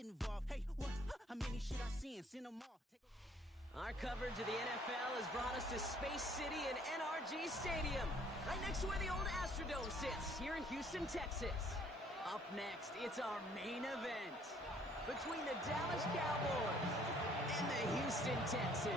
get involved. Hey, what? How many should I see? Send them all. Our coverage of the NFL has brought us to Space City and NRG Stadium, right next to where the old Astrodome sits, here in Houston, Texas. Up next, it's our main event between the Dallas Cowboys and the Houston Texans.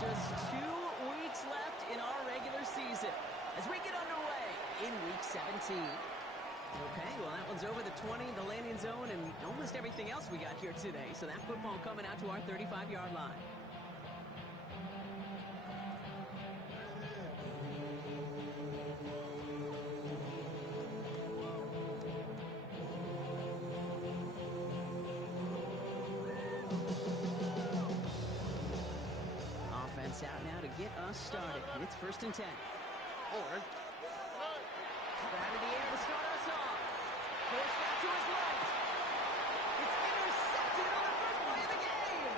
Just 2 weeks left in our regular season as we get underway in Week 17. Okay, well, that one's over the 20, the landing zone, and almost everything else we got here today. So that football coming out to our 35-yard line. Out now to get us started. It's 1st and 10. Forward. Out of the air to start us off. Forced out to his right. It's intercepted on the first play of the game.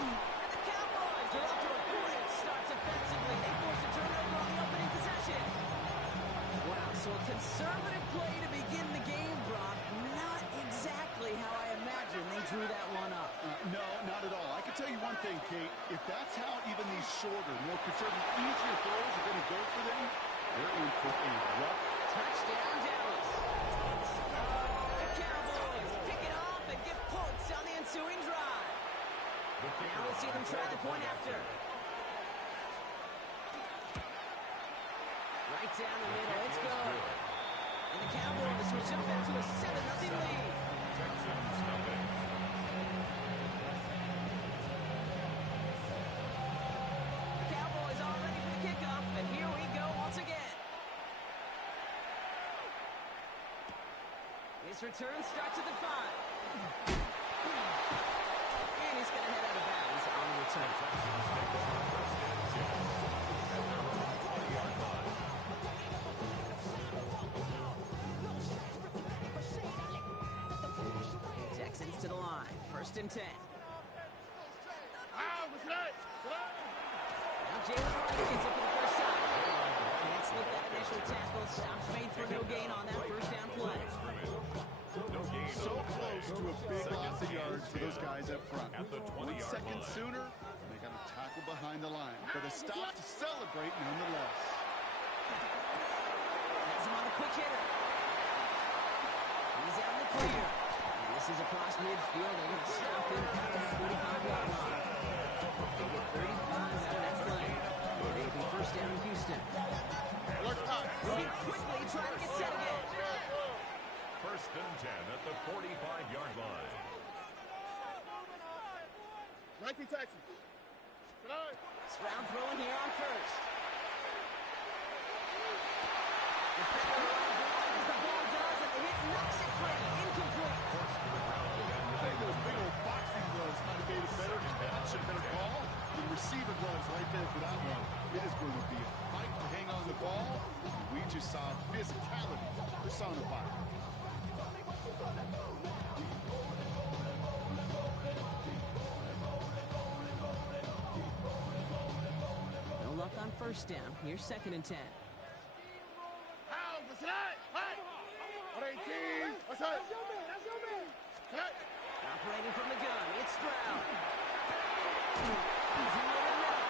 And the Cowboys are off to a great start defensively. They forced a turnover on the opening possession. Wow, so a conservative play to begin the game, Brock. Not exactly how I imagined they drew that one up. No, not at all. I can tell you one thing, Kate. If that's how even these shorter, more conservative, easier throws are going to go for them, they're in for a rough touchdown, Dallas. The Cowboys pick it off and get points on the ensuing drive. Now we'll see them try the point after. Right down the middle. It's good. And the Cowboys will jump out to a 7-0 lead. The Cowboys all ready for the kickoff, and here we go once again. His return starts at the 5. And he's going to head out of bounds on the return. Texans to the line. 1st and 10. Now Jalen Wright gets it for the first time. Can't slip that initial tackle. Stops made for no gain on that first down play. So close to a big loss of yards for those guys up front. 1 second sooner, they got a tackle behind the line. But a stop to celebrate nonetheless. Has him on the quick hitter. He's out in the clear. And this is across midfield. They're going to stop him at the 45-yard line. They get 35 out of that play. It'll be first down Houston. Moving quickly, trying to get set again. 1st and 10 at the 45-yard line. Nike Texans. Stroud throwing here on 1st. Defender runs wide as the ball does, and the hit knocks it free. Incomplete. Hey, those big old boxing gloves might have made a better catch and better call. The receiver gloves right there for that one. It is going to be a fight to hang on the ball. We just saw physicality personified. No luck on 1st down. Here's 2nd and 10. Operating from the gun, it's Stroud. He's in over the middle.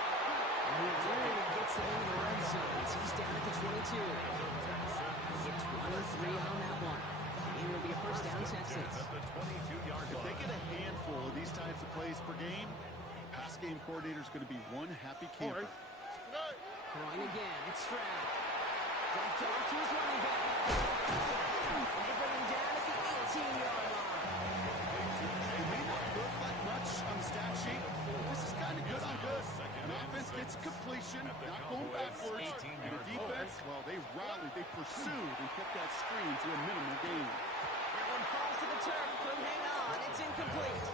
And he really gets it into the red zone. He's down at the 22. Get 23 on that one. And it'll be a first down Texans. If they get a handful of these types of plays per game, pass game coordinator is going to be one happy camper. Throwing again, it's Stroud. Dumped off to his running back. And they bring him down at the 18-yard line. It may not look like much on the stat sheet. This is kind of good on good. An offense gets completion, not going backwards. And the defense, well, they rallied, they pursued, and kept that screen to a minimal gain. That one falls to the turf. Couldn't hang on. It's incomplete.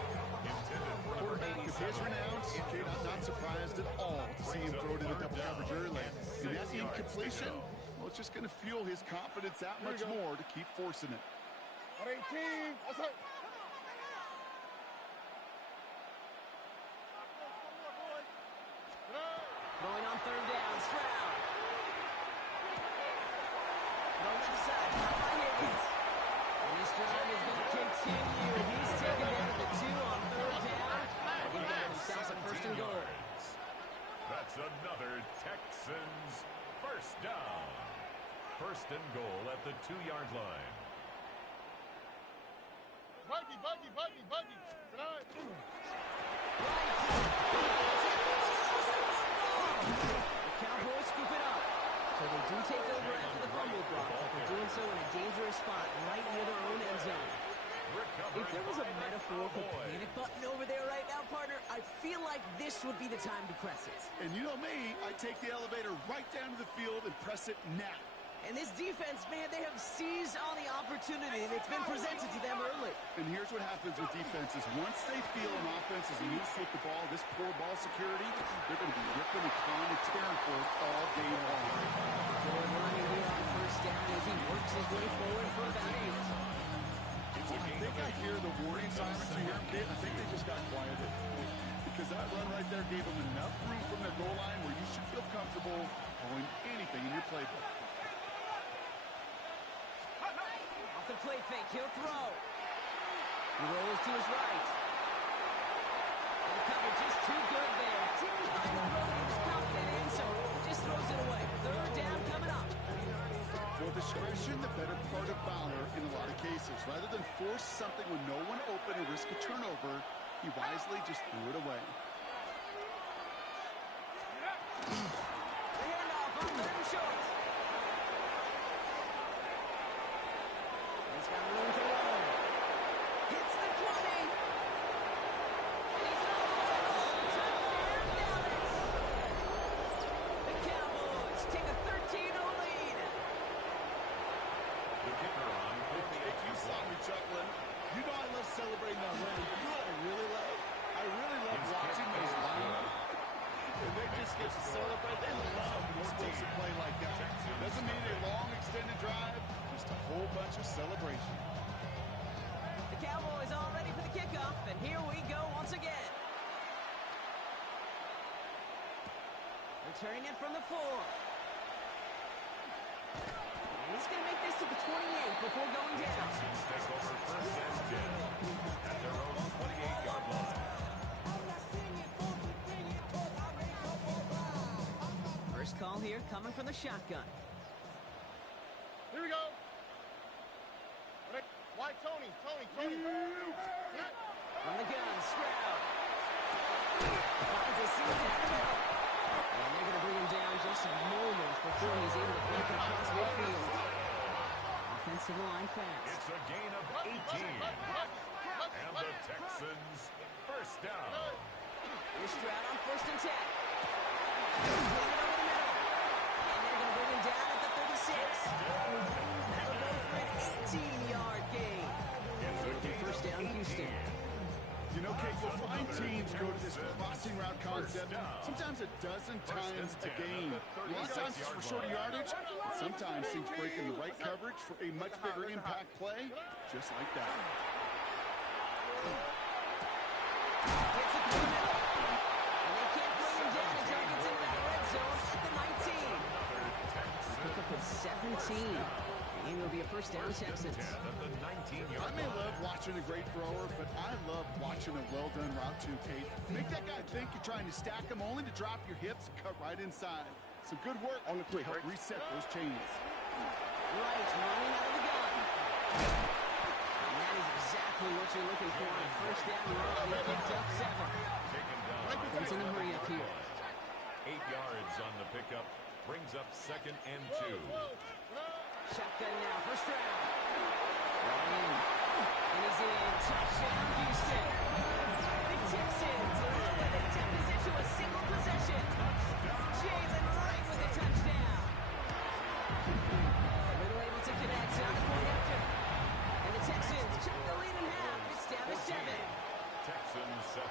Quarterback is his renounce. Okay, I'm not surprised at all to see him throw it in the double coverage early. And that incompletion, well, it's just going to fuel his confidence that much more to keep forcing it. 18. side. Caught by Higgins. And this drive is going to continue. He's taken down at the 2 on 3rd down. They've got themselves a 1st and goal. That's another Texans first down. 1st and goal at the 2-yard line. Buggy. Tonight. The Cowboys scoop it up. So they do take over after the fumble block, but they're doing so in a dangerous spot right near their own end zone. If there was a metaphorical panic button over there right now, partner, I feel like this would be the time to press it. And you know me, I take the elevator right down to the field and press it now. And this defense, man, they have seized on the opportunity that's been presented to them early. And here's what happens with defenses. Once they feel an offense is loose with the ball, this poor ball security, they're going to be ripping and clawing and tearing for it all game long. Good running here on 1st down as he works his way forward for about 8. I think I hear the warning sirens you hear, kid. I think they just got quieted. Because that run right there gave them enough room from their goal line where you should feel comfortable throwing anything in your playbook. Off the play fake, he'll throw. He rolls to his right. And the cover just too good there. Didn't find the throw that he was confident in, so just throws it away. 3rd down coming up. For discretion, the better part of valor in a lot of cases. Rather than force something when no one open and risk a turnover, he wisely just threw it away. The handoff on 3rd and short. He's got room to roll. Hits the 20. He's touchdown Dallas. The Cowboys take a 13-0 lead. The kicker on If you saw me chuckling, you know I love celebrating that win. You know what I really love? I really love watching those linemen. And they just get to celebrate. They love explosive play like that. Doesn't mean a long extended drive, just a whole bunch of celebration. The Cowboys all ready for the kickoff, and here we go once again. Returning it from the 4. And he's going to make this to the 28 before going down. Texans take over 1st and 10 at their own 28-yard line. First call here coming from the shotgun. Here we go. Why Tony? From the gun, Stroud. Finds a seam down the middle. And they're going to bring him down just moments before he's able to break it across midfield. Offensive line fast. It's a gain of 18. And the Texans first down. Here's Stroud on 1st and 10. Bring it over the middle. And they're going to bring him down at the 36. That'll go for an 18-yard gain. It'll be 1st down, Houston. You know, Kate, you'll find teams go to this crossing route concept sometimes a dozen times a game. A lot of times it's for shorter yardage, and sometimes teams break in the right coverage for a much bigger impact play, just like that. Gets it to the middle. And they can't bring him down until he gets into that red zone at the 19. Pick up at 17. And it'll be a 1st down, Texans. I may love watching a great thrower, but I love watching a well-done route too, Kate. Make that guy think you're trying to stack him only to drop your hips and cut right inside. Some good work on the quick. Help reset those chains. Right, running out of the gun. And that is exactly what you're looking for on a 1st down run. He picked up 7. Offense in the hurry up here. 8 yards on the pickup. Brings up 2nd and 2. Shotgun now for Stroud. Ryan. And he's in. Touchdown, Houston. The Texans are moving the deficit to a single possession. Jalen Wright with a touchdown. Little able to connect on the point after. And the Texans cut the lead in half. It's down to 7. Texans 7.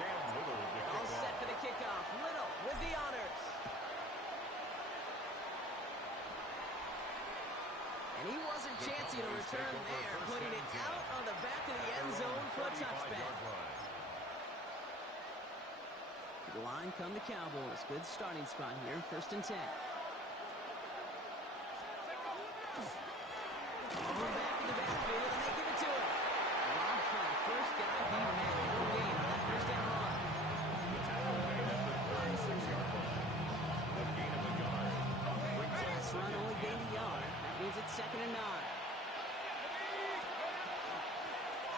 Cam Little with the All kickoff. set for the kickoff. Little with the honors. And he wasn't chancing a return there, putting it out on the back of the end zone for a touchback. To the line come the Cowboys. Good starting spot here, 1st and 10. It's 2nd and 9. Out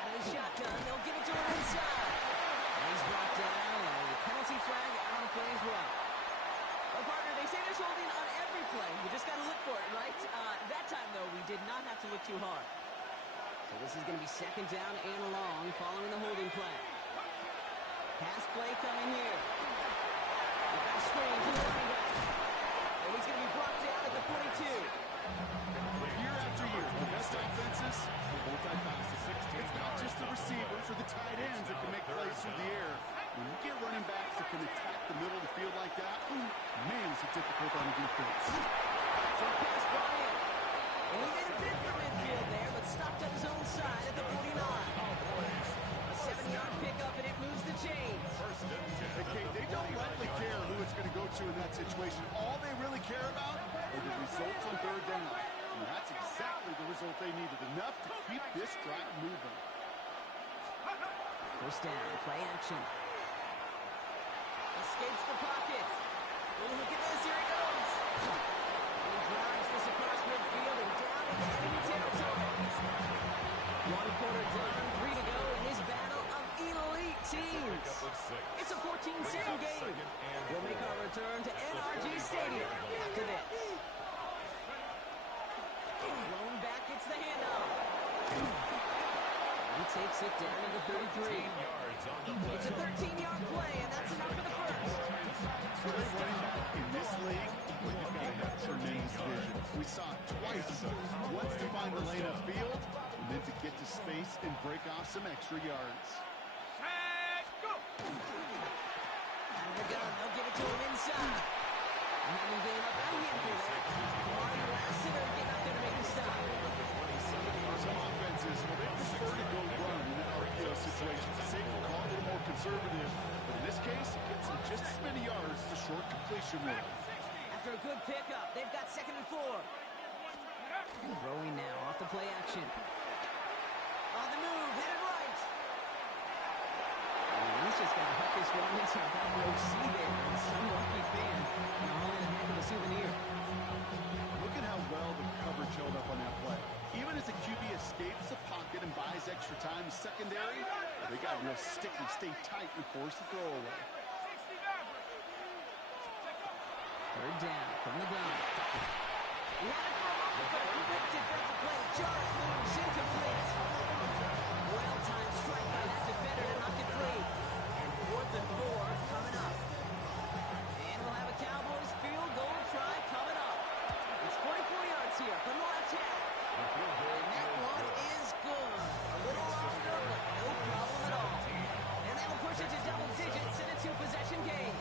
of the shotgun, they'll give it to him inside. And he's brought down, and a penalty flag out on the play as well. Well, partner, they say there's holding on every play. You just got to look for it, right? That time, though, we did not have to look too hard. So this is going to be 2nd down and long following the holding flag. Pass play coming here. The back screen to the running back. And he's going to be brought down at the 42. Year after year, the best offenses are multifaceted. It's not just the receivers or the tight ends that can make plays through the air. When you get running backs that can attack the middle of the field like that, man, is it difficult on the defense. So pass brought in. And he made a bid for midfield there, but stopped on his own side at the 49. A 7-yard pickup, and it moves the chains. Okay, they don't likely care who it's going to go to in that situation. All they really care about are the results on 3rd down. And that's exactly the result they needed, enough to keep this drive moving. 1st down, play action. Escapes the pocket. Oh, look at this, here he goes. And he drives this across midfield and down into enemy territory. 1 quarter done, 3 to go in this battle of elite teams. It's a 14-7 game. We'll make our return to NRG Stadium after this. Blown back, it's the handoff. He takes it down to the 33. It's a 13-yard play, and that's enough for the first. Great running back in this league, well, you've got to have tremendous vision. We saw it twice. Once to find the lane upfield, and then to get to space and break off some extra yards. Out of the gun, they'll give it to him inside. Having gained up a handful there. Kamari Lassiter getting up there to make the stop. Some offenses, well, they prefer to go run in that RPO situation. It's a safer call, a little more conservative. But in this case, it gets them just as many yards as a short completion rate. After a good pickup, they've got 2nd and 4. Throwing now off the play action. On the move, headed right. And he's just going to hook this one into a back row seat there. And some lucky fan. Now holding a heck of a souvenir. Look at how well the coverage held up on that play. Even as the QB escapes the pocket and buys extra time secondary, they got real sticky, stay tight, and force the throw away. 3rd down from the gun. He had it for a moment, but a great defensive play. Jarrett moves incomplete. Well-timed strike by that defender to knock it free. And 4th and 4 coming up. And we'll have a Cowboys field goal try coming up. It's 44 yards here from the left hand. And that one is good. A little longer, but no problem at all. And they will push it to double digits in a 2-possession game.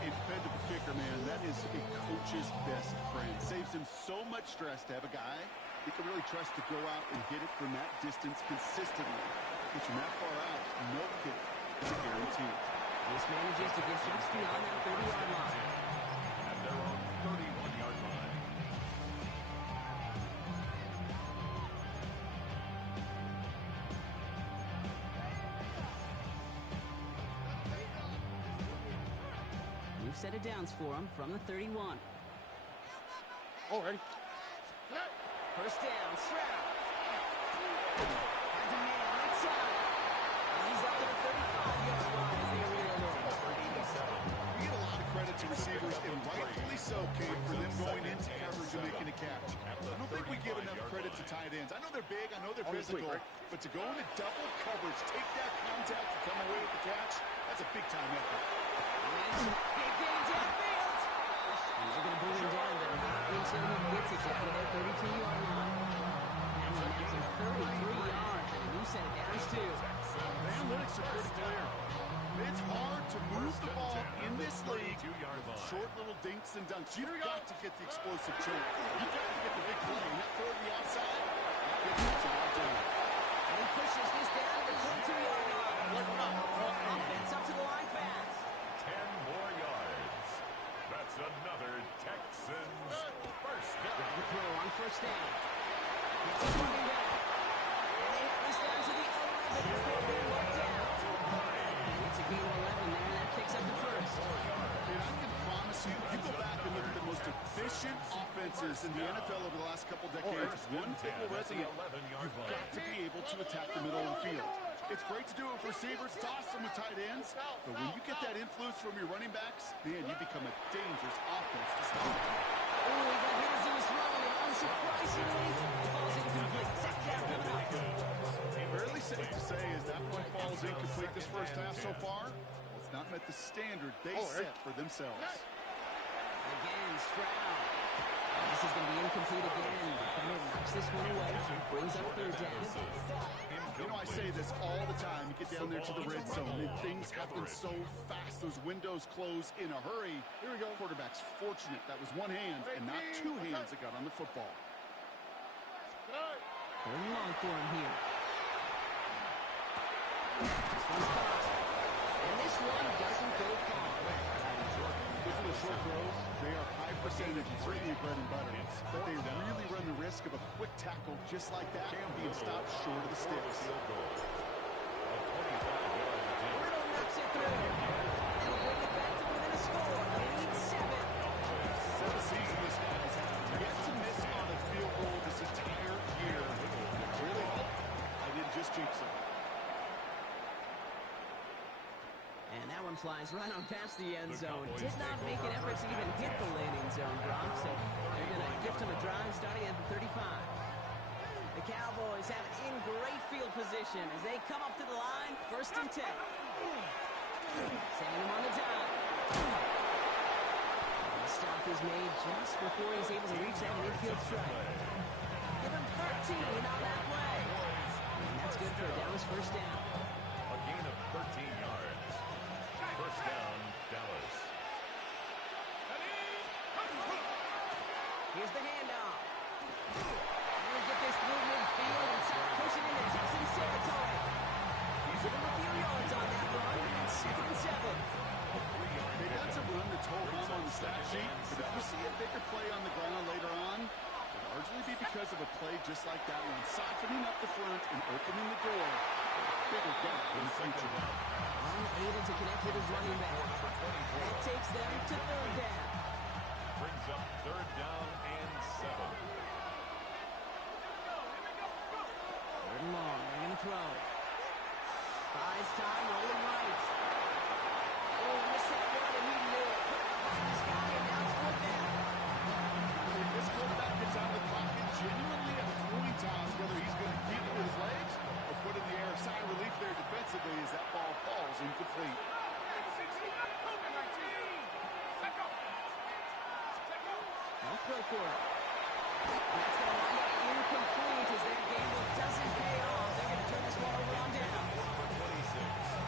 A dependable kicker, man, that is a coach's best friend. Saves him so much stress to have a guy he can really trust to go out and hit it from that distance consistently. Because from that far out, no kick is a guarantee. This manages to get just beyond that 30-yard line. At their own 31-yard line. New set of downs for him from the 31. Already. 1st down, Stroud. Has a man right side. And he's up to the 35-yard line as they reload. You get a lot of credit to receivers, and rightfully so, Kate, for them going into coverage and making a catch. I don't think we give enough credit to tight ends. I know they're big, I know they're physical, but to go into double coverage, take that contact, and come away with the catch, that's a big-time effort. Big game downfield. And they're going to bring him down, but not until he gets it down to their 32-yard line. And he nets him 33 yards and a new set of downs, too. The analytics are pretty clear. It's hard to move the ball in this league with short little dinks and dunks. You've got to get the explosive choke. You've got to get the big play. And that throw to the outside, that gets the job done. And he pushes this down to the 22-yard line. Offense up to the line fast. 10 more yards. That's another Texans first down. The throw on 1st down. It's a running back. And they have this down to the 11 before being worked down. It's a gain of 11 there, and that picks up the first. And I can promise you, you go back and look at the most efficient offense defenses in the NFL over the last couple decades, one thing will resonate. You've got to be able to attack the middle of the field. It's great to do it with receivers. It's awesome with tight ends. But when you get that influence from your running backs, man, you become a dangerous offense to stop. Oh, he got hit as he was running, and unsurprisingly, the ball's incomplete. Second down coming up. Fairly safe to say as that one falls incomplete this first half so far. It's not met the standard they set for themselves. Again, Stroud. This is going to be incomplete again. Defender knocks this one away. Brings up third down. You know, I say this all the time. You get down there to the red zone, and things happen so fast. Those windows close in a hurry. Here we go. Quarterback's fortunate. That was one hand and not two hands that got on the football. Third and long for him here. This one's caught. And this one doesn't go far. With the short throws, they are high percentage and certainly bread and butter. But they really run the risk of a quick tackle just like that being stopped short of the sticks. Riddle knocks it through. They'll bring it back to within a score. The lead 7. What a season this guy has had. Yet to miss on a field goal this entire year. Really? I didn't just jinx him. And that one flies right on past the end zone. Did not make an effort to even hit the landing zone, Brock. So they're going to gift him a drive starting at the 35. The Cowboys have it in great field position as they come up to the line, 1st and 10. Sending him on the dive. And the stop is made just before he's able to reach that midfield strike. Give him 13 on that play. And that's good for a Dallas 1st down. A gain of 13 yards. 1st down, Dallas. Here's the handoff. He'll get this through midfield and start pushing into Texans territory. He's in a few yards on that run. It's 2nd and 7. They got to run the total home on the stat sheet, but if you see a bigger play on the ground later on, it'll largely be because of a play just like that one, softening up the front and opening the door for a bigger gap in the future. Unable to connect with his running back. That takes them to 3rd down. Brings up 3rd down and 7. 3rd and long. They're going to throw. Buys time, rolling right. Oh, missed that one, and he knew it. Put it behind this guy, and now it's 4th down. If this quarterback gets out of the pocket, genuinely a coin toss, whether he's going to keep it with his legs or put it in the air. Sigh of relief there defensively as that ball falls incomplete. No throw for it. And that's going to wind up incomplete as that gamble doesn't pay off. They're going to turn this one over on down.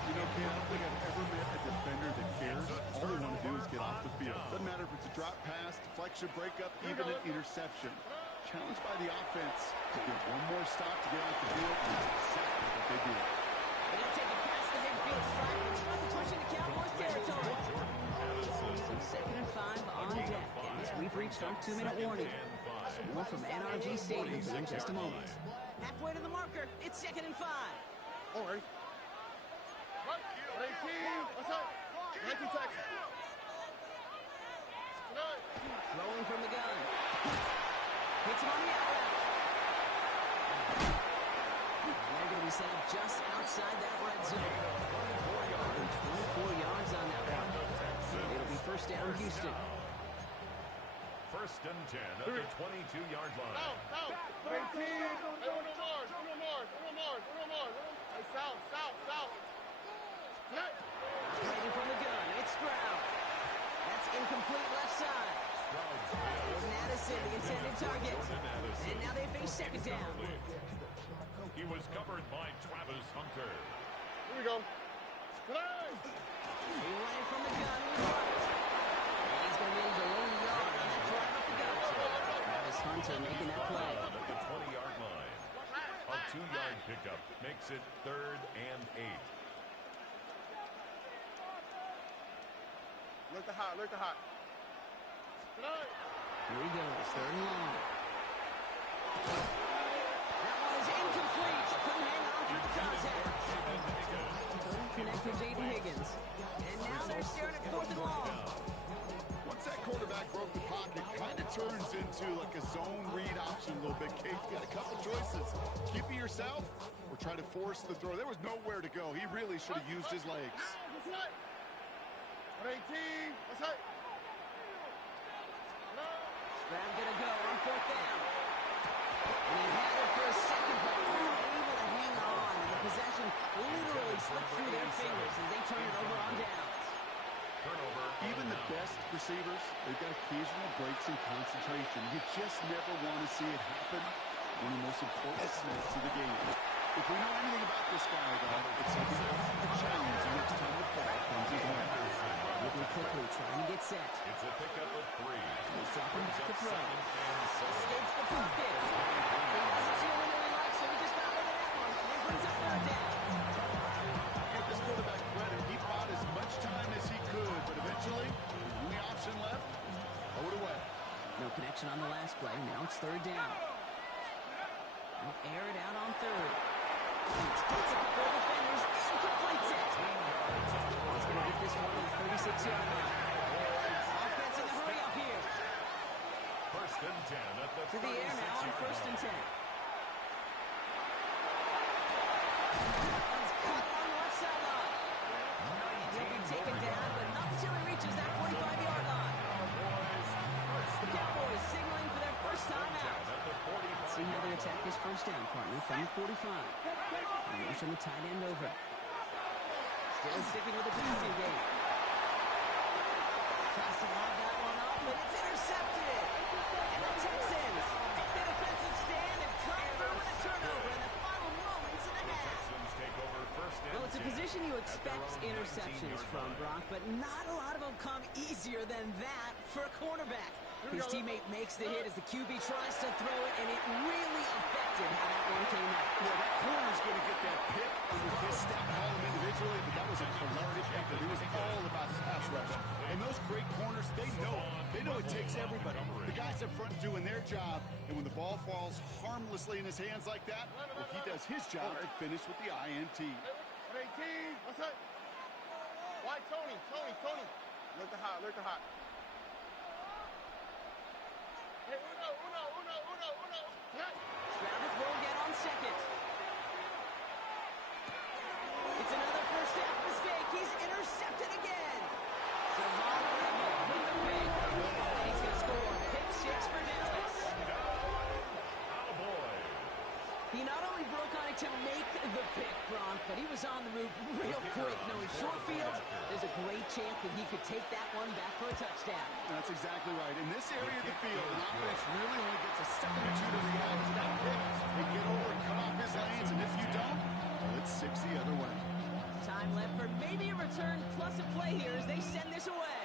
You know, Ken, I don't think I've ever met a defender that cares. All they want to do is get off the field. Doesn't matter if it's a drop pass, deflection, breakup, even an interception. Challenged by the offense to get one more stop to get off the field, and that's exactly what they do. They'll take it past the midfield stripe and try to push into Cowboys territory. So 2nd and 5 on deck as we've reached our 2-minute warning. More from NRG Stadium in just a moment. Halfway to the marker, it's 2nd and 5. All right. 19, what's up? 19 Texas. Throwing from the gun. Hits him on the out route. And they're going to be set up just outside that red zone. 24 yards on that one. It'll be 1st down, Houston. 1st and 10 at the 22-yard line. South. Operating from the gun, it's Stroud. That's incomplete left side. There's Madison, the intended target. And now they face 2nd down. He was covered by Travis Hunter. Here we go. He ran from the gun with right. And he's going to be able to roll the yard on that drive up the gut. Travis Hunter making that play. At the 20-yard line. A 2-yard pickup makes it 3rd and 8. Look the hot. Here he goes, 3rd and long. That one is incomplete. Couldn't hang on through the contact. Couldn't connect with Jaden Higgins. And now they're staring at 4th and long. Once that quarterback guy broke the pocket, kind of turns into like a zone read option a little bit. Kate, you got a couple choices. Keep it yourself or try to force the throw. There was nowhere to go. He really should have used his legs. Stroud gonna go on fourth down. And he had it for a second, but unable to hang on. And the possession literally slipped through their fingers as they turn it over on downs. Even the best receivers, they've got occasional breaks in concentration. You just never want to see it happen in the most important snaps of the game. If we know anything about this guy, though, it's a challenge the next time the ball comes his way. Moving quickly, trying to get set. It's a pickup of 3. He's dropping back to throw. Escapes the pocket. He doesn't see a window he likes, so he just got rid of that one. And then brings up third down. Give this quarterback credit. He fought as much time as he could, but eventually, the only option left was to throw it away. No connection on the last play. Now it's third down. He'll air it out on third. He splits a couple of defenders and completes it. He's going to get this one to the 36-yard line. Offense in the hurry up here. First and 10 at the To the air now on first and 10. He's cut on the left sideline. He'll be taken down, but not until he reaches that 45-yard line. The Cowboys signaling for their first time out. Let's see how they attack this first down, partner, from the 45. And rushing the tight end over. Still sticking with the passing game. Tries to lob that one up, but it's intercepted. And the Texans make the defensive stand and come through with a turnover in the final moments of the half. Well, it's a position you expect interceptions from, Brock, but not a lot of them come easier than that for a cornerback. His teammate makes the hit as the QB tries to throw it, and it really affected how that one came out. Yeah, that corner's going to get that pick under his step, haul him individually, but that was a collective effort. It was all about pass rush. And those great corners, they know it takes everybody. The guys up front doing their job, and when the ball falls harmlessly in his hands like that, well, he does his job to finish with the INT. 18. What's up? Why, Tony? Look the hot. Hey, uno. Stroud will get on second. It's another first half mistake. He's intercepted again. Savon with the pick. And he's going to score a pick six for Dallas. He not only broke on it to make the pick, Bronk, but he was on the move real quick. Knowing short field, there's a great chance that he could take that one back for a touchdown. That's exactly right. In this area of the field, an offense really only gets a second or two to react to that pick. They get over and come off his lanes, and if you don't, well, it's 6 the other way. Time left for maybe a return plus a play here as they send this away.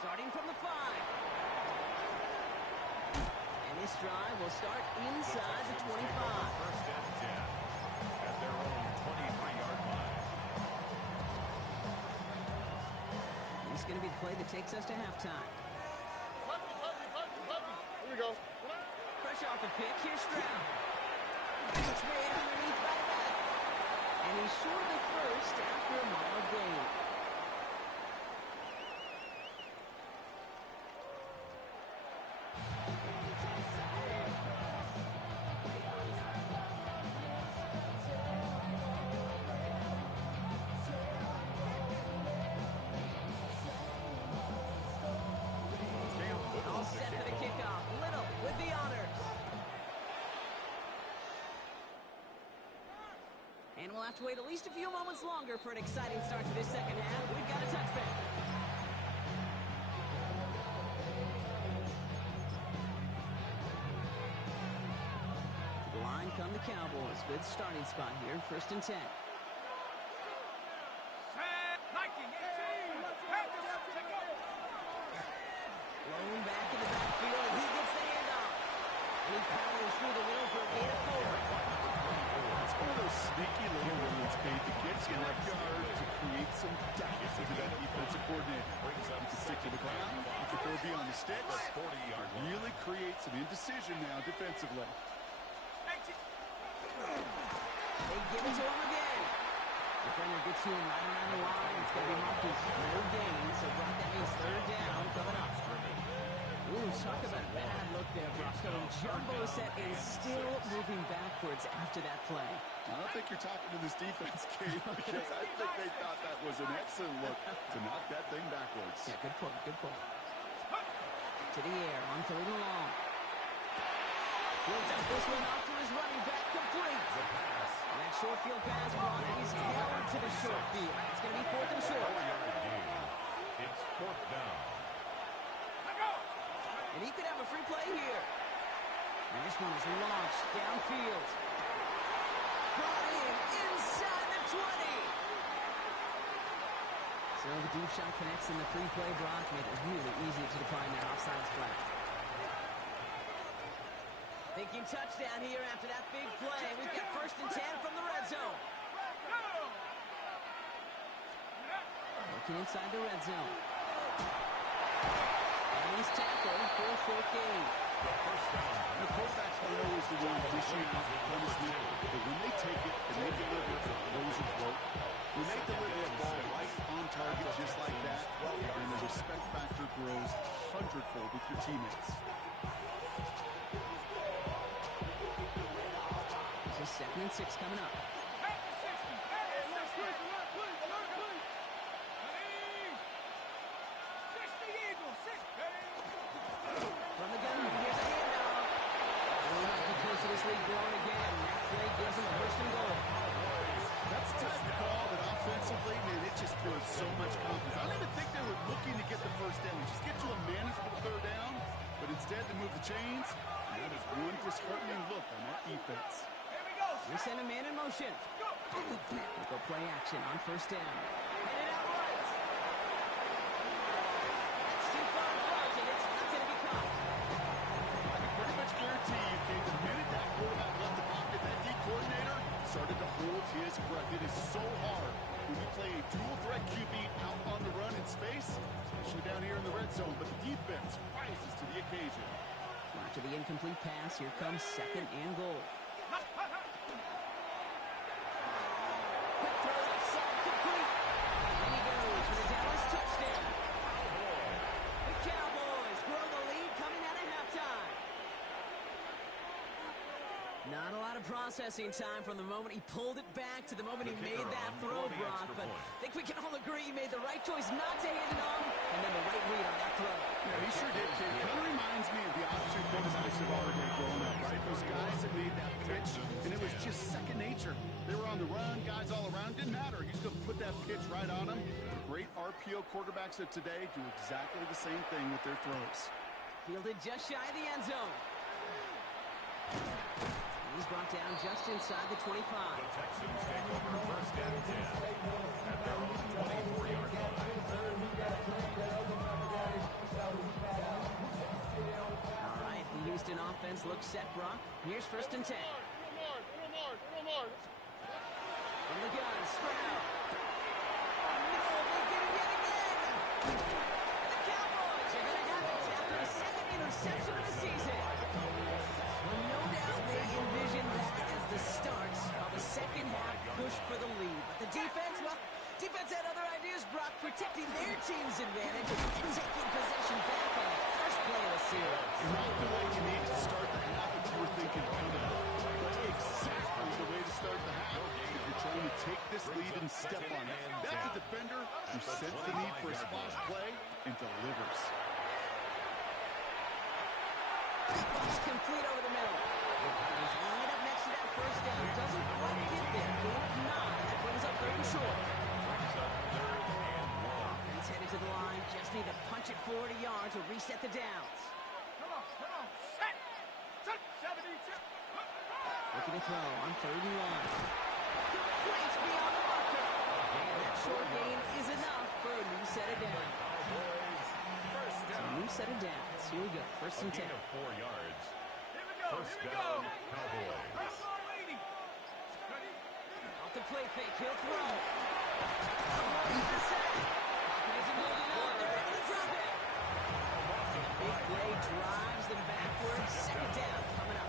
Starting from the 5. This drive will start inside the 25. First and 10 at their own 23-yard line. This is going to be the play that takes us to halftime. Here we go. Fresh off the pick, here's Stroud. Pitch made underneath by the back. And he's short of the first after a mild gain. And we'll have to wait at least a few moments longer for an exciting start to this second half. We've got a touchback. To the line come the Cowboys. Good starting spot here. First and 10. Blown back in the backfield. He gets the handoff. And he powers through the middle for a gain of 4. It's one of those sneaky little rules, Kate, that gets you enough yards to create some doubt to that defensive coordinator. You can stick to the ground, you can throw beyond the sticks, really create some indecision now defensively. They give it to him again. defender gets to him right around the line. It's going to be marked as no gain. So, Brock, that means third down coming up. Ooh, talk about a bad look there, Brock. Going jumbo set and still moving backwards after that play. I don't think you're talking to this defense, Kate, because I think they thought that was an excellent look to knock that thing backwards. Yeah, good point, good point. To the air, on third and long. Fields out this one off to his running back, complete. And that short field pass, Brock, is held to the short field. It's going to be fourth and short. It's fourth down. And he could have a free play here. And this one is launched downfield. Brought in inside the 20. So the deep shot connects in the free play. Brock made it really easy to define that offsides flag. Thinking touchdown here after that big play. We've got first and 10 from the red zone. Looking inside the red zone. And he's tackled for a short gain. The quarterbacks are always the one dishing out the punishment, but when they take it and they deliver it, it blows a throat. When they deliver a ball right on target just like that, then the respect factor grows hundredfold with your teammates. This is 2nd and 6 coming up. From the gun, here's a handoff. They might be close to this league growing again. That play gives them a first and goal. That's a tough call, but offensively, man, it just builds so much confidence. I don't even think they were looking to get the first down. Just get to a manageable third down, but instead they move the chains. And that is one disheartening look on that defense. We send a man in motion. We'll go play action on first down. Headed out right. That's too far in front, and it's not going to be caught. I can pretty much guarantee you, King, the minute that quarterback left the pocket, that D coordinator started to hold his breath. It is so hard when you play a dual-threat QB out on the run in space, especially down here in the red zone, but the defense rises to the occasion. So after the incomplete pass, here comes second and goal. Quick throw left side, complete. And he goes for the Dallas touchdown. The Cowboys grow the lead coming out of halftime. Not a lot of processing time from the moment he pulled it back to the moment he made that throw, Brock. But I think we can all agree he made the right choice not to hand it on, and then the right read on that throw. Yeah, he sure did, kid. Kind of reminds me of the option quarterbacks of our day growing up, right? Those guys that made that pitch, and it was just second nature. They were on the run, guys all around. Didn't matter. He's going to put that pitch right on them. The great RPO quarterbacks of today do exactly the same thing with their throws. Fielded just shy of the end zone. He's brought down just inside the 25. The Texans take over first and 10 at their own 24-yard line. All right, the Houston offense looks set, Brock. Here's first and 10. From the gun, Stroud. Oh, no, they get it yet again. And the Cowboys are going to have it after a second interception of the season. No doubt they envisioned that as the start of a second half push for the lead. But the defense, well, defense had other ideas, Brock, protecting their team's advantage and taking possession back on the first play of the series. Not the way you need to start the half if you were thinking coming up, but exactly the way to start the half if you're trying to take this lead and step on it. That's a defender who senses the need for a splash play and delivers. Pass complete over the middle. He's right up next to that first down. Doesn't quite get there. Gain of 9. That brings up third and short. Offense headed to the line. Just need to punch it 40 yards to reset the downs. Looking to throw on third and 1. Complete beyond the marker. And that short gain is enough for a new set of downs. So a new set of downs. Here we go. First and 10. 4 yards. First down, Cowboys. Off the play fake, he'll throw. He's the sack. Pocket isn't holding on. They're able to drop it. And a big play drives them backwards. Second down coming up.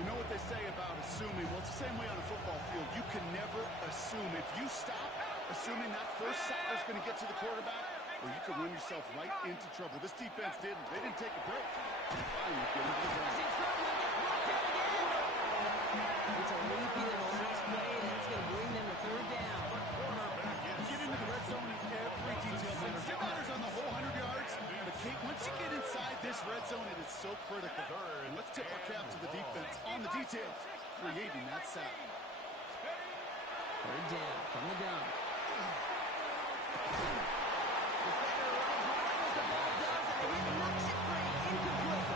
You know what they say about assuming? Well, it's the same way on a football field. You can never assume. If you stop assuming that first sack is going to get to the quarterback, well, you could run yourself right into trouble. This defense didn't. They didn't take a break. Finally get into the ground. It's a repeat of the last play, and that's going to bring them to third down. Get into the red zone in every detail matters. It matters on the whole 100 yards. But, Kate, once you get inside this red zone, it is so critical. And let's tip our cap to the defense on the details, creating that sack. Third down from the gun. Defender runs right as the ball does, and the hit knocks it free. Incomplete.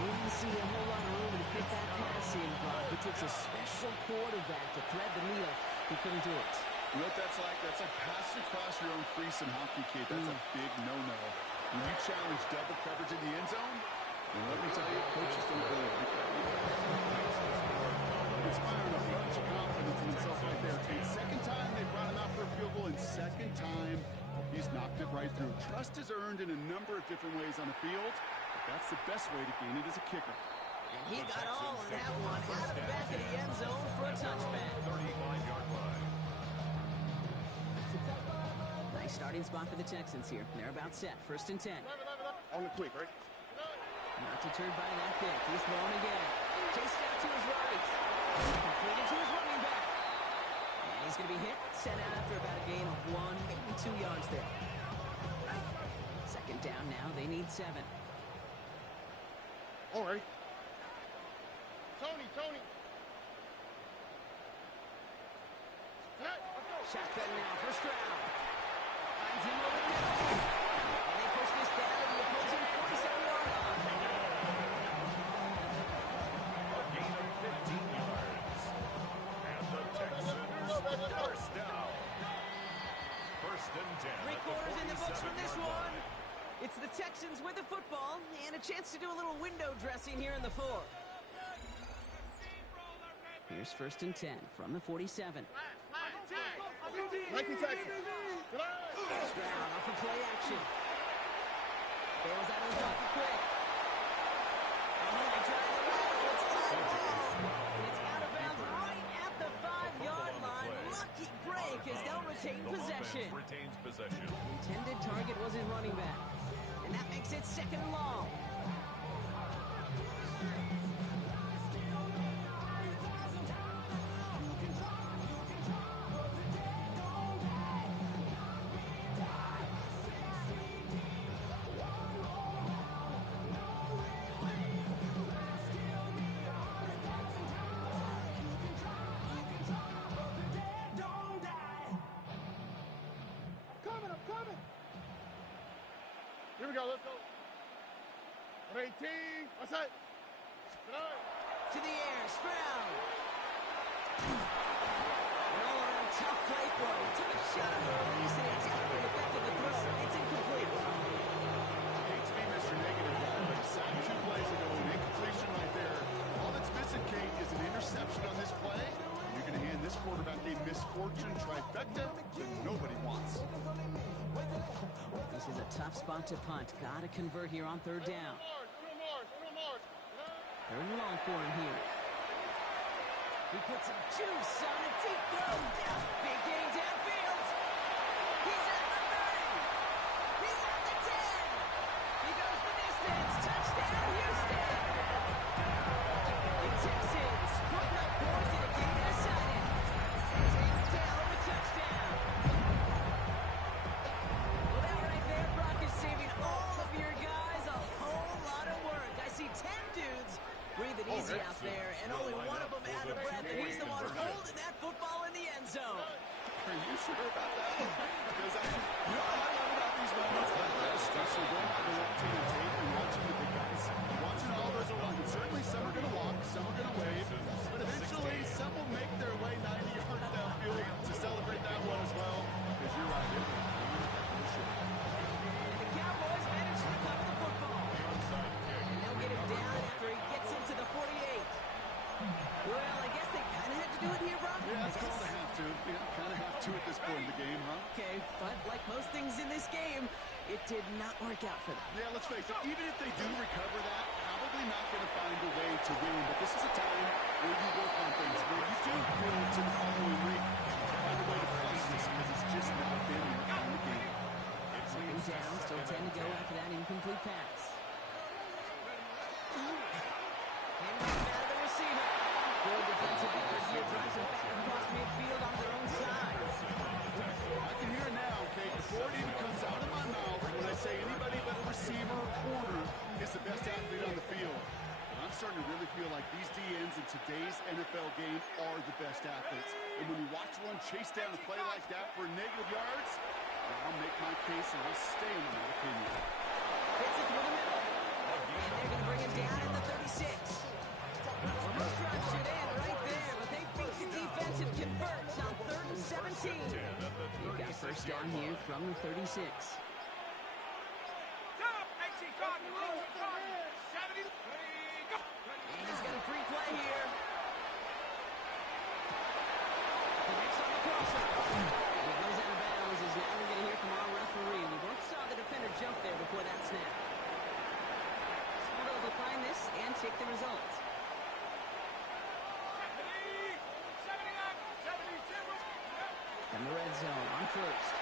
Didn't see a whole lot of room to fit that pass in, Bob. It takes a special quarterback to thread the needle. He couldn't do it. You know what that's like? That's like passing across your own crease in hockey, Kate. That's a big no-no. When you challenge double coverage in the end zone, and let me tell you, coaches don't really like that. Inspiring a bunch of confidence in himself right there, Kate. Second time they brought him out for a field goal, and second time he's knocked it right through. Trust is earned in a number of different ways on the field, but that's the best way to gain it as a kicker. And he got all on that one out of the back of the end zone for a touchback. 35-yard line. Nice starting spot for the Texans here. They're about set. First and 10. On the quick, right? Not deterred by that pick. He's throwing again. Chased out to his right. Completed to his running back. And he's going to be hit. Sent out after about a gain of 1, maybe 2 yards there. Second down now. They need 7. All right. Tony. Shotgun now for Stroud. Finds him over the middle. And they push this down to the opposing 47-yard line. A gain of 15 yards. And the Texans first down. First and 10. Three quarters in the books from this one. It's the Texans with the football and a chance to do a little window dressing here in the 4. Here's first and 10 from the 47. 19 Texans. Stroud off of play action. Bails out of the pocket quick. Oh, they try the ball. It's and it's out of bounds right at the 5-yard line. Lucky break as they'll retain possession. Retains possession. Intended target was his running back. And that makes it second and long. Here we go, let's go. 18, what's that? To the air, Stroud. An all-around tough play for him. Took a shot on the release and it definitely affected the throw. It's incomplete. Hate to be Mr. Negative guy, but he sacked 2 plays ago, an incompletion right there. All that's missing, Kate, is an interception on this play. You're going to hand this quarterback a misfortune trifecta that nobody wants. This is a tough spot to punt. Got to convert here on third down. Third and long for him here. He puts some juice on a deep go. Down, big gain downfield. He's at the 30. He's at the 10. He goes the distance. Touchdown, Houston. The Texans putting up points in a game decided. Take down the touchdown. Well, that right there, Brock, is saving all of your guys a whole lot of work. I see 10 dudes breathing easy out there, and only one of them out of breath, and he's the one holding that football in the end zone. Are you sure about that? Because I love about these moments. I love especially going by the routine and tape and watching the big guys. Watching all those around. Certainly some are going to walk, some are going to wave, but eventually some will make their way 90 yards downfield to celebrate that one as well. Because you're right, it was And the Cowboys manage to recover the football. And they'll get him down after he gets into the 48. Well, I guess they kind of had to do it here, Brock. Yeah, it's called a have to. Yeah, kind of have to at this point in the game, huh? Okay, but like most things in this game, it did not work out for them. Yeah, let's face it, even if they do recover that, probably probably not going to find a way to win, but this is a time where you work on things, where you do build to the following week to find a way to flush this, because it's just not been in the game. Second down, still 10 to go after that incomplete pass. Hand off out of the receiver. Good defensive effort here, drives him back across midfield on their own side. I can hear it now, okay? Before it even comes out of my mouth, when I say anybody but a receiver or corner is the best athlete on the field. And I'm starting to really feel like these DNs in today's NFL game are the best athletes. And when you watch one chase down a play like that for negative yards, well, I'll make my case and I'll stay in my opinion. Fits it through the middle. And they're going to bring him down in the 36. Well, most drives should end right there, but they beat the defense and converts on 3rd and 17. You've got first down here from the 36. And he's got a free play here. Connects on the crossover. He goes out of bounds as now we're going to hear from our referee. We both saw the defender jump there before that snap. So they'll decline this and take the results. And the red zone on first.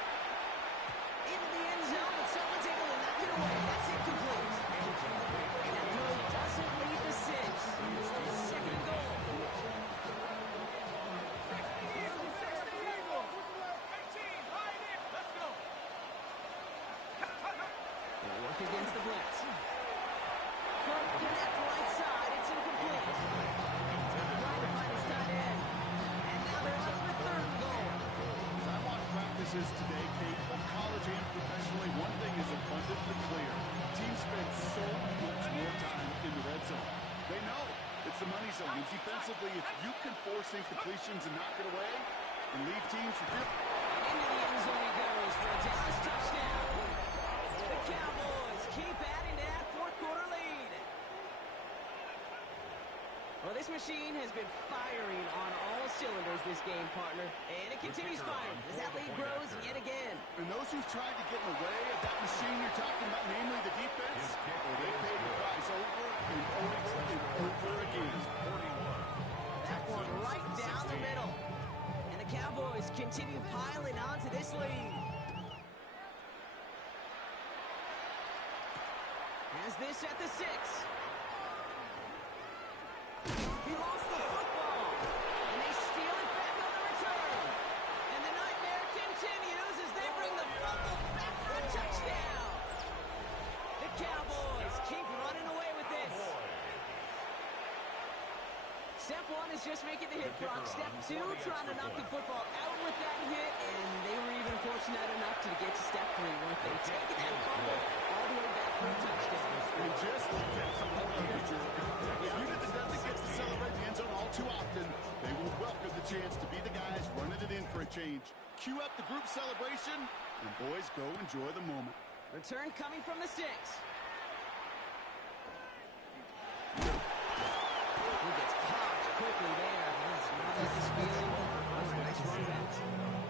Into the end zone, but someone's able to knock it away. That's incomplete. That throw doesn't lead the 6. Second and goal. They'll work against the blitz. From connect right side, it's incomplete. Trying to find his tight end. And now they're left with 3rd and goal. As I watch practices today, Kate, both college and professionally, one thing is abundantly clear. Teams spend so much more time in the red zone. They know it's the money zone. And defensively, if you can force incompletions and knock it away and leave teams with it. Into the end zone he goes for a Dallas touchdown. The Cowboys keep adding to that 4th quarter lead. Well, this machine has been firing on all cylinders this game, partner. And it continues firing as that lead grows yet again. And those who've tried to get in the way of that machine you're talking about, namely the defense, well, they paid the price over and over and over again. That one right down the middle. And the Cowboys continue piling on to this lead. Has this at the 6. He lost the football. And they steal it back on the return. And the nightmare continues as they bring the fumble back for a touchdown. The Cowboys keep running away with this. Step 1 is just making the hit, Brock. Step 2, trying to knock the football out with that hit. And they were even fortunate enough to get to step 3, weren't they? Taking that fumble all the way back for a touchdown. And just like that, if unit that doesn't get to celebrate the end zone all too often, they will welcome the chance to be the guys running it in for a change. Cue up the group celebration, and boys, go enjoy the moment. Return coming from the 6. He gets popped quickly there. He's not at this feeling. Nice run back.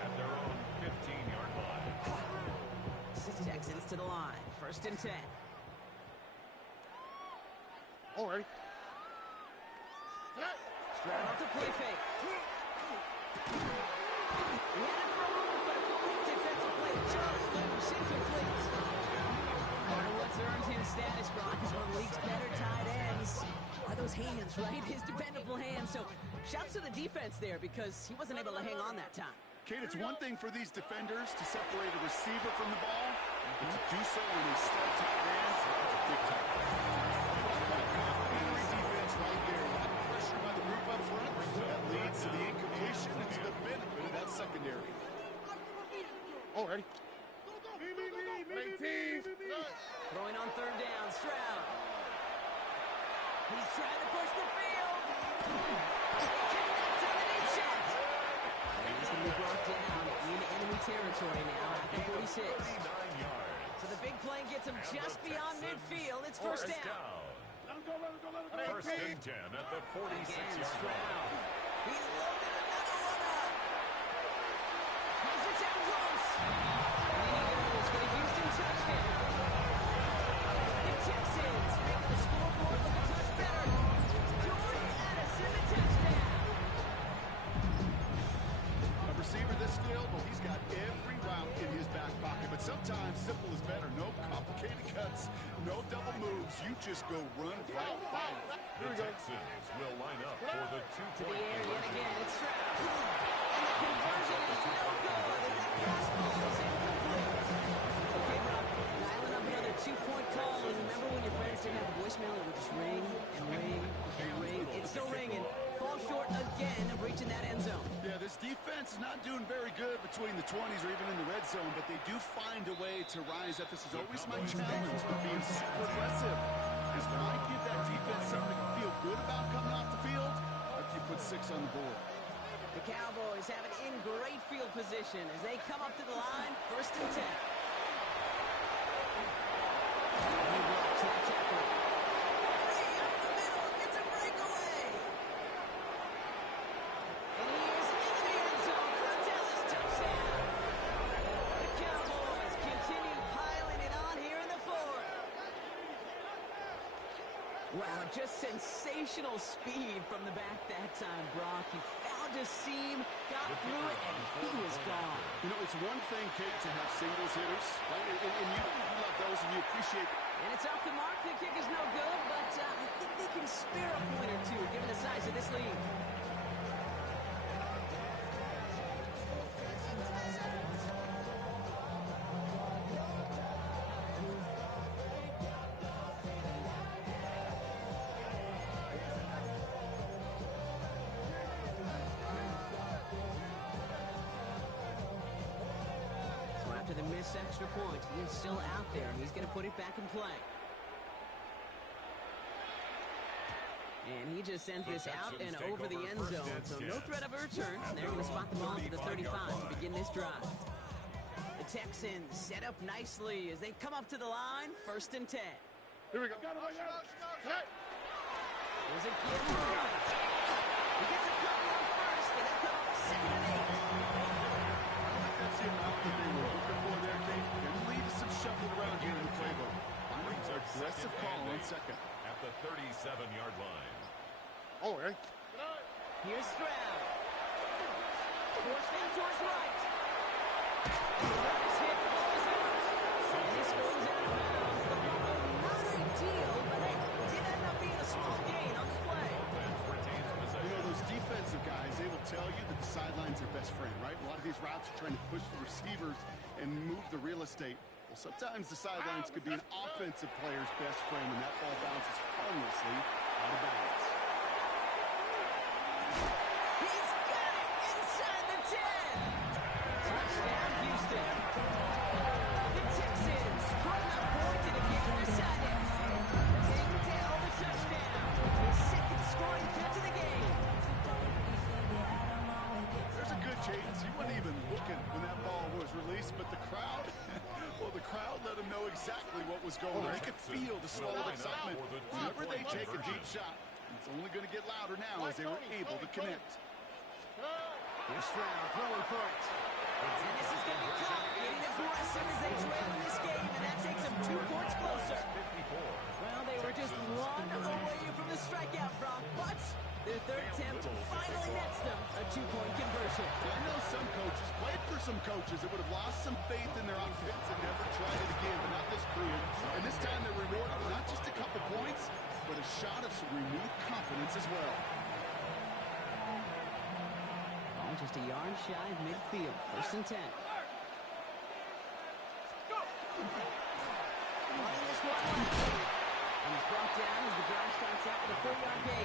At their own 15-yard line. Texans to the line. 1st and 10. Already. Stroud off the play fake. He had it for a moment, but a complete defensive play just loose, incomplete. Part of what's earned him status, Brock, is one of the league's better tight ends. Are those hands, right? His dependable hands. So, shouts to the defense there because he wasn't able to hang on that time. Kate, it's one thing for these defenders to separate a receiver from the ball, but to do so when they stud tight ends, that's a big time. Complimentary defense right there. That pressure by the group up front, that leads to the incompletion and to the benefit of that secondary. Already. Throwing on 3rd down, Stroud. He's trying to push the field. Connects on the deep shot. And he's going to be brought down in enemy territory now at the 46. So the big play gets him just beyond midfield. It's 1st down. First and 10 at the 46-yard line. He's loaded another one up. Has it down close. And he goes for the Houston touchdown. The Texans making the scoreboard look a touchdown. defense. No double moves. You just go run right by it. The Texans will line up for the To the two-point air yet conversion. again. It's Stroud. And the conversion is no good as that pass falls incomplete. Okay, Rob, dialing up another two-point call. And remember when your friends didn't have a voicemail, it would just ring and ring and ring. It's still ringing. Fall short again of reaching that end zone. Yeah, this defense is not doing very good between the 20s or even in the red zone, but they do find a way to rise up. This is always my challenge with being super aggressive. Is when I give that defense something to feel good about coming off the field, after you put 6 on the board. The Cowboys have it in great field position as they come up to the line, 1st and 10. He blocks that tackle. Free up the middle, gets a breakaway. And he is into the end zone for a Dallas touchdown. The Cowboys continue piling it on here in the 4th. Wow, just sensational speed from the back that time, Brock. He found a seam, got through it, and he was gone. You know, it's one thing, Kate, to have singles hitters, right? And you love those and you appreciate it. And it's off the mark. The kick is no good, but I think they can spare a point or two given the size of this lead. So after the missed extra point, he is still out there. He's going to put it back in play. And he just sends this out and over the end zone. So no threat of a return. They're going to spot the ball to the 35 to begin this drive. The Texans set up nicely as they come up to the line. 1st and 10. Here we go. Hey. There's a give right. He gets a couple on 1st, and they'll come up 2nd and 8. That's the amount that they were looking for there, Kate. It will lead to some shuffling around here in the playbook. Aggressive call on 2nd. At the 37-yard line. Oh, hey. Here's Stroud. Forced in towards right. Stroud is hit. The ball is out. And this goes out of bounds. The ball not ideal, but it did end up being a small gain on the play. You know, those defensive guys, they will tell you that the sideline's their best friend, right? A lot of these routes are trying to push the receivers and move the real estate. Well, sometimes the sidelines could be an offensive player's best friend, and that ball bounces harmlessly out of bounds. He's got it inside the 10. Touchdown, Houston. The Texans putting up points in a game decided. Take Dell the touchdown. His 2nd scoring catch of the game. There's a good chance he wasn't even looking when that ball was released, but the crowd, well, the crowd let him know exactly what was going on. They could feel the swell of excitement. Whenever they take a deep shot, it's only going to get louder now as they were able to connect. Here's Stroud throwing for it. And this is going to be caught. Getting aggressive as they trail in this game, and that takes them 2 points closer. Well, they were just 1 away from the strikeout, Brock, but their 3rd attempt finally nets them a 2-point conversion. I know some coaches, played for some coaches that would have lost some faith in their offense and never tried it again, but not this crew. And this time they're rewarded with not just a couple points, but a shot of some renewed confidence as well. Ball just a yard shy of midfield. 1st and 10. Running this one. And he's brought down as the drive starts out with a 4-yard gain.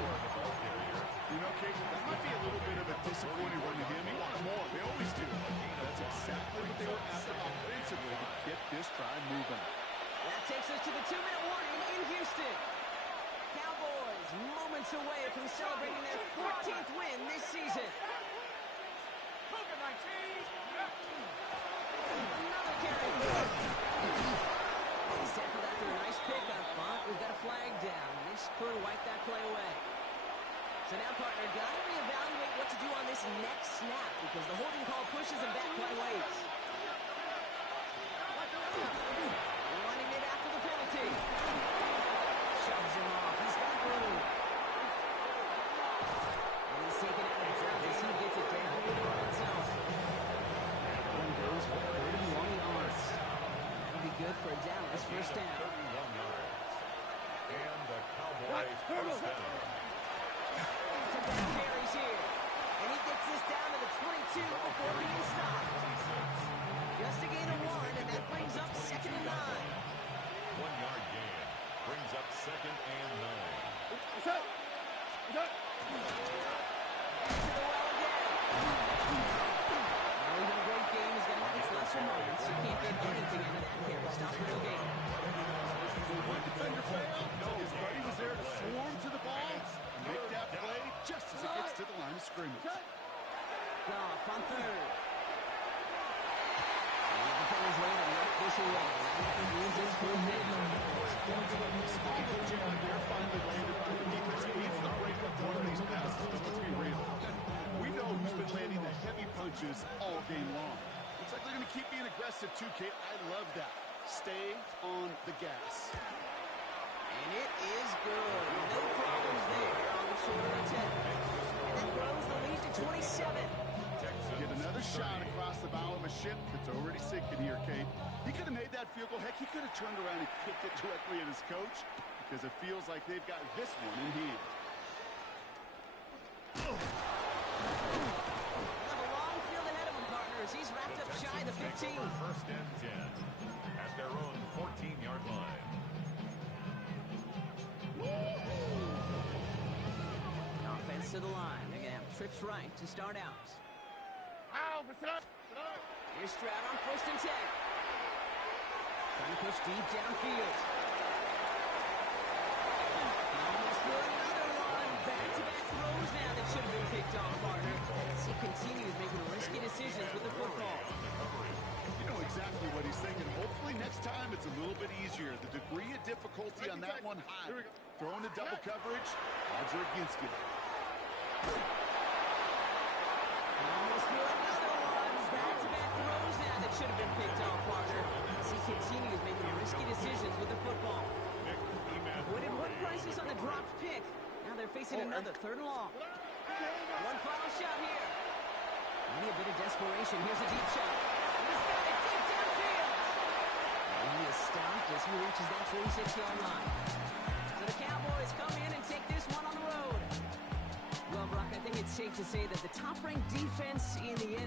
You know, Kate, that might be a little bit of a disappointing run to him. He wanted more. They always do. That's exactly what they were after offensively to get this drive moving. That takes us to the 2-minute warning in Houston. Cowboys moments away from celebrating their 14th win this season. Another carry. He's tackled after a nice pickup, but we've got a flag down. This could wipe that play away. So now, partner, got to reevaluate what to do on this next snap because the holding call pushes him back quite a ways. Running it after the penalty. Shoves him off. He's got room. And he's taken out of bounds as he gets it down near the red zone. That one goes for 31 yards. That'll be good for a Dallas 1st down. first down. Carries here. And he gets this down to the 22 before being stopped. Just a gain of 1, and that brings up 2nd and 9. 1 yard gain brings up 2nd and 9. What's up? What's up? To the well again. Now even a great game is going to have its lesser moments. You can't get anything into that carry. Stop for no gain. One defender failed. His buddy was there to swarm to the ball and make that play just as it gets to the line of scrimmage. Goff on 3rd. And the defenders later knock this away. That means it's full hit. Small little jam there finally landed by the defense. He needs to break up one of these passes, but let's be real. We know who's been landing the heavy punches all game long. Looks like they're going to keep being aggressive too, Kate. I love that. Stay on the gas. And it is good. No problems there on the shorter attempt. And that grows the lead to 27. Get another shot across the bow of a ship that's already sinking here, Kate. He could have made that field goal. Heck, he could have turned around and kicked it directly at his coach because it feels like they've got this one in hand. They'll have a long field ahead of him, partners. He's wrapped up shy of the 15. First and 10 at their own 14-yard line. Offense to the line. They're going to have trips right to start out. Ow, sit up. Here's Stroud on 1st and 10. Trying to push deep downfield. Almost for another one. Back-to-back throws now that should have been picked off, partner. As he continues making risky decisions with the football. You know exactly what he's thinking. Hopefully next time it's a little bit easier. The degree of difficulty on that one high. Throwing to double coverage, odds are against you. Almost for another one. Back-to-back throws now that should have been picked off, partner. As he continues making risky decisions with the football. Avoided one crisis on the dropped pick. Now they're facing another 3rd and long. One final shot here. Maybe a bit of desperation. Here's a deep shot. He's got it deep downfield. And he is stopped as he reaches that 46-yard line. So the Cowboys come in and take this one on the road. Well, Brock, I think it's safe to say that the top-ranked defense in the NFL